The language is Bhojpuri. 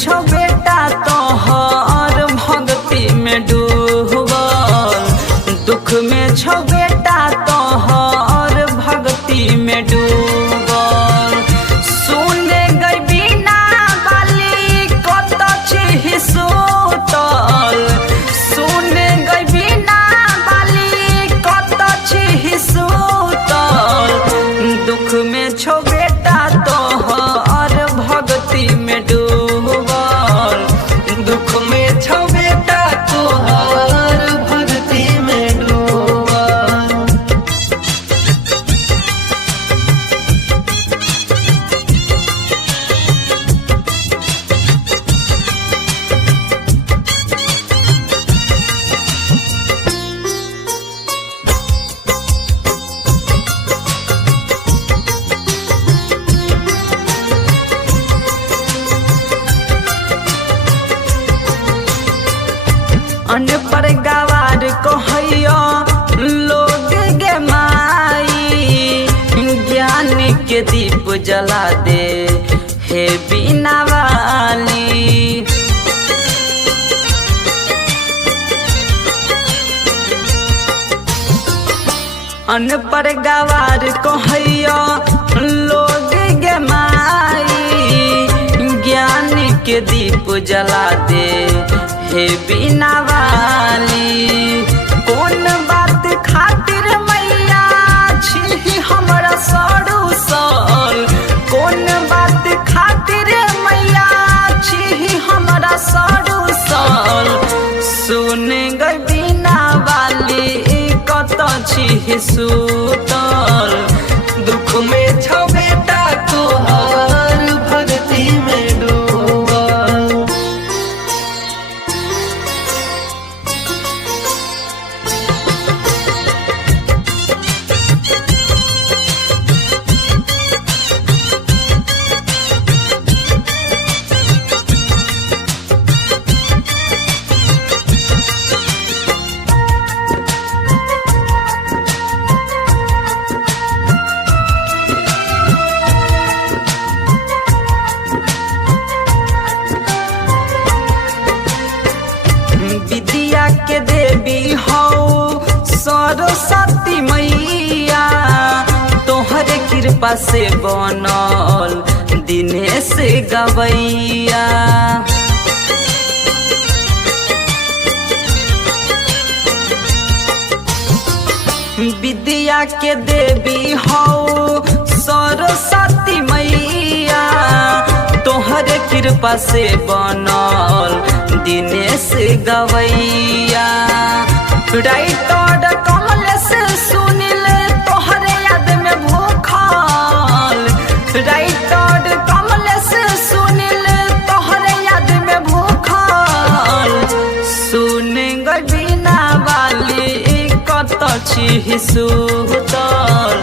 छो बेटा तोहर भक्ति में डूबल, दुख में छो बेटा तोहर भक्ति में डूबल। सुने गई बिना बाली कत छी सुतल, सुने गई बिना बाली कत छी सुतल। दुख में छो बेटा तोहर भक्ति में डूबल, दुख में छो बेटा तोहर भक्ति में डूबल। अनपढ़ गवार कहैया लोग गे माई, ज्ञान के दीप जला दे हे बिना वाली। अनपढ़ गवार कहैया लोग गे माई, ज्ञान के दीप जला दे हे बिना वाली। कौन बात खातिर मैया छी हमरा सरू सल, कौन बात खातिर मैया छी हमरा सरू सल। सुन गई बिना वाली कत छी सुतल, दुख में छो बेटा तोहर भक्ति में डूबल। विद्या के देवी हो सरस्वती मैया, तोहरे कृपा से बनल दिनेश गवैया। विद्या के देवी हो सरस्वती मैया, तोहरे कृपा से बनल दिनेश गवैया। राइटर कमलेश सुनील तोहरे याद में भूखल, राइटर कमलेश सुनील तोहरे याद में भूखल। सुन गई बिना वाली कत छी सुतल,